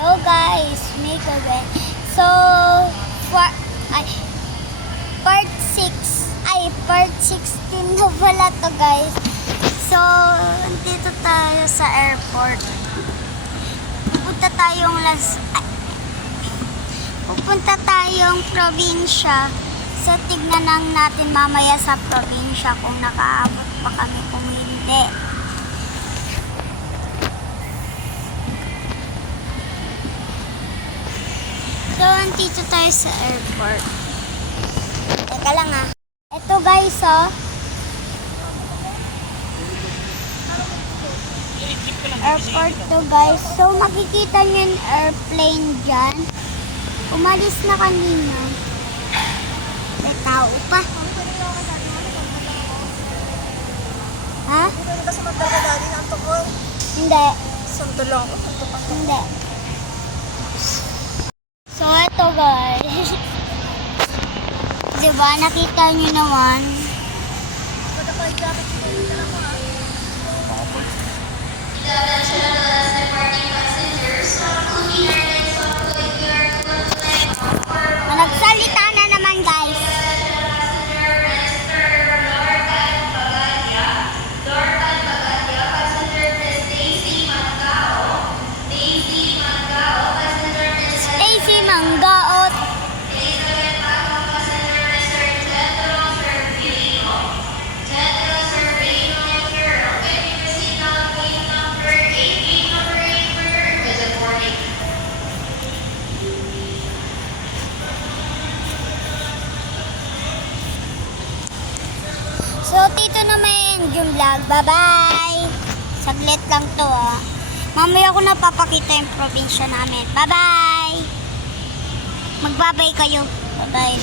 Hello guys, Miko again. So, for, ay, part 6, part 16 na pala to guys. So, dito tayo sa airport. Pupunta tayong probinsya. So, tignan lang natin mamaya sa probinsya kung nakaabot pa kami kung hindi. So, andito tayo sa airport. Teka lang ah. Ito guys oh. Airport to guys. So, makikita nyo yung airplane dyan. Umalis na kanina. May tao pa. Ha? Hindi. Hindi. So, ito guys. Diba, nakita nyo naman. Nagsalita na naman guys. Stacy Mangaot. So, dito na may yung vlog. Bye-bye! Saglit lang to ah. Mamaya ko na papakita yung probinsya namin. Bye-bye! Magbabay kayo. Bye-bye.